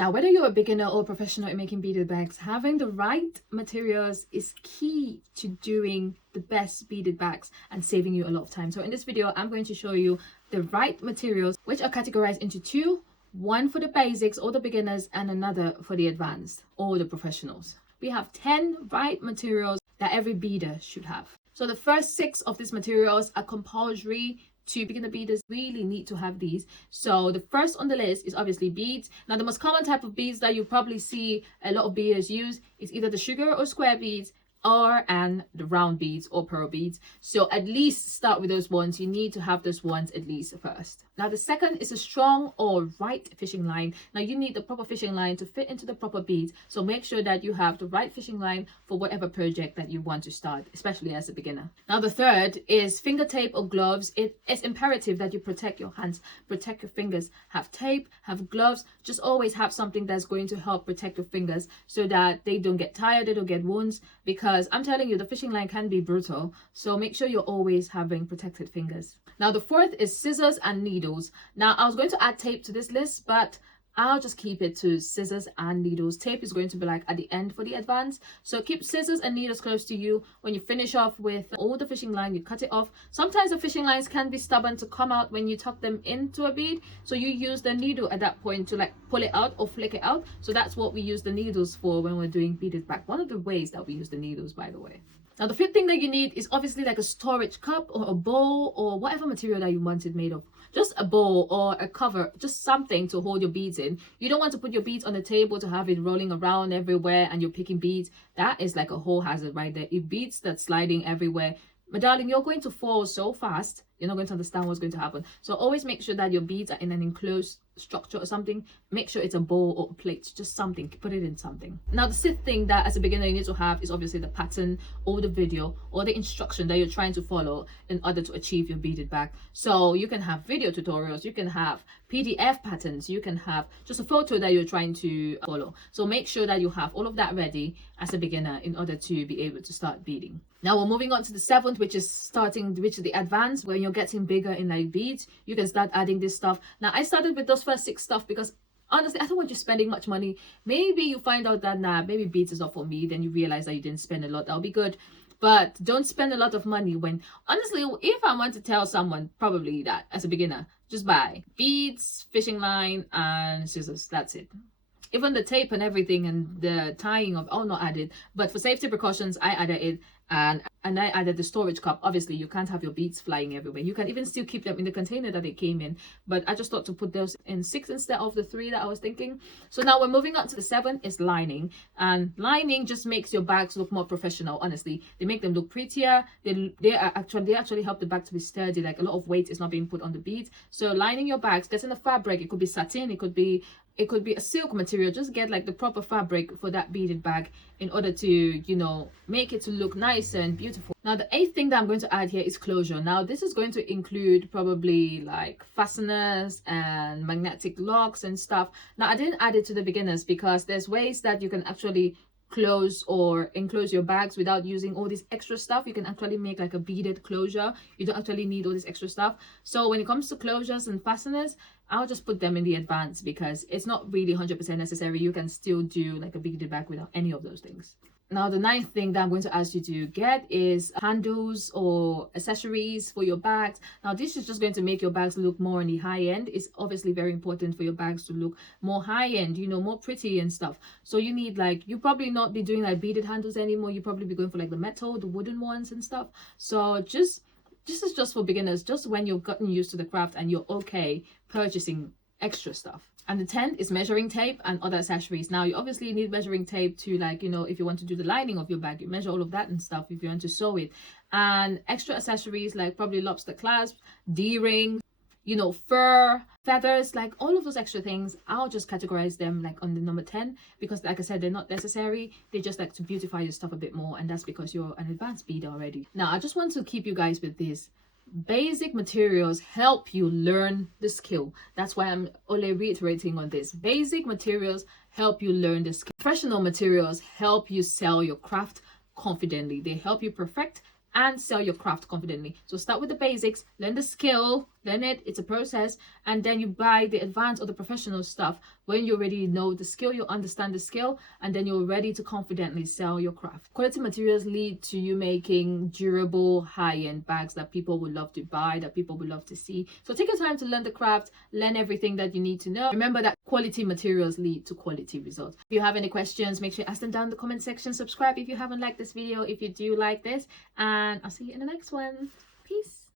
Now, whether you're a beginner or professional in making beaded bags, having the right materials is key to doing the best beaded bags and saving you a lot of time. So in this video, I'm going to show you the right materials, which are categorized into two: one for the basics or the beginners and another for the advanced or the professionals. We have 10 right materials that every beader should have. So the first 6 of these materials are compulsory to beginner beaders. Really need to have these. So the first on the list is obviously beads. Now, the most common type of beads that you probably see a lot of beaders use is either the sugar or square beads, and the round beads or pearl beads. So at least start with those ones. You need to have those ones at least first. Now, the second is a strong or right fishing line. Now, you need the proper fishing line to fit into the proper beads. So make sure that you have the right fishing line for whatever project that you want to start, especially as a beginner. Now, the third is finger tape or gloves. It's imperative that you protect your hands, protect your fingers. Have tape, have gloves. Just always have something that's going to help protect your fingers so that they don't get tired, they don't get wounds, because I'm telling you, the fishing line can be brutal. So make sure you're always having protected fingers. Now, the fourth is scissors and needles. Now, I was going to add tape to this list, but I'll just keep it to scissors and needles. Tape is going to be like at the end for the advanced. So keep scissors and needles close to you. When you finish off with all the fishing line, you cut it off. Sometimes the fishing lines can be stubborn to come out when you tuck them into a bead. So you use the needle at that point to like pull it out or flick it out. So that's what we use the needles for when we're doing beaded back. One of the ways that we use the needles, by the way. Now, the fifth thing that you need is obviously like a storage cup or a bowl or whatever material that you want it made of. Just a bowl or a cover, just something to hold your beads in. You don't want to put your beads on the table to have it rolling around everywhere and you're picking beads. That is like a whole hazard right there. If beads start sliding everywhere, my darling, you're going to fall so fast, you're not going to understand what's going to happen. So always make sure that your beads are in an enclosed structure or something. Make sure it's a bowl or a plate, just something, put it in something. Now, the sixth thing that as a beginner you need to have is obviously the pattern or the video or the instruction that you're trying to follow in order to achieve your beaded bag. So you can have video tutorials, you can have PDF patterns, you can have just a photo that you're trying to follow. So make sure that you have all of that ready as a beginner in order to be able to start beading. Now we're moving on to the seventh, which is the advanced. When you're getting bigger in like beads, you can start adding this stuff. Now, I started with those first 6 stuff because honestly, I don't want you spending much money. Maybe you find out that maybe beads is not for me, then you realize that you didn't spend a lot. That'll be good, but don't spend a lot of money. When honestly, if I want to tell someone probably that as a beginner, just buy beads, fishing line, and scissors. That's it. Even the tape and everything and the tying of all not added, but for safety precautions I added it. And I added the storage cup. Obviously, you can't have your beads flying everywhere. You can even still keep them in the container that they came in. But I just thought to put those in 6 instead of the 3 that I was thinking. So now we're moving on to the 7 is lining. And lining just makes your bags look more professional, honestly. They make them look prettier. They actually help the bag to be sturdy. Like a lot of weight is not being put on the beads. So lining your bags, getting the fabric. It could be satin. It could be a silk material. Just get like the proper fabric for that beaded bag in order to, you know, make it to look nice and beautiful. Now, the 8th thing that I'm going to add here is closure. Now, this is going to include probably like fasteners and magnetic locks and stuff. Now, I didn't add it to the beginners because there's ways that you can actually close or enclose your bags without using all this extra stuff. You can actually make like a beaded closure. You don't actually need all this extra stuff. So when it comes to closures and fasteners, I'll just put them in the advanced because it's not really 100% necessary. You can still do like a beaded bag without any of those things. Now, the 9th thing that I'm going to ask you to get is handles or accessories for your bags. Now, this is just going to make your bags look more on the high end. It's obviously very important for your bags to look more high end, you know, more pretty and stuff. So you need like, you probably not be doing like beaded handles anymore. You probably be going for like the metal, the wooden ones and stuff. So this is just for beginners, just when you've gotten used to the craft and you're okay purchasing extra stuff. And the 10th is measuring tape and other accessories. Now, you obviously need measuring tape to, like, you know, if you want to do the lining of your bag, you measure all of that and stuff if you want to sew it. And extra accessories like probably lobster clasps, D-rings, you know, fur, feathers, like all of those extra things. I'll just categorize them like on the number 10 because, like I said, they're not necessary. They just like to beautify your stuff a bit more, and that's because you're an advanced beader already. Now, I just want to keep you guys with this. Basic materials help you learn the skill. That's why I'm only reiterating on this. Basic materials help you learn the skill. Professional materials help you sell your craft confidently. They help you perfect and sell your craft confidently. So start with the basics, learn the skill, learn it, it's a process, and then you buy the advanced or the professional stuff when you already know the skill, you understand the skill, and then you're ready to confidently sell your craft. Quality materials lead to you making durable, high-end bags that people would love to buy, that people would love to see. So take your time to learn the craft, learn everything that you need to know. Remember that quality materials lead to quality results. If you have any questions, make sure you ask them down in the comment section. Subscribe if you haven't liked this video, if you do like this, and I'll see you in the next one. Peace.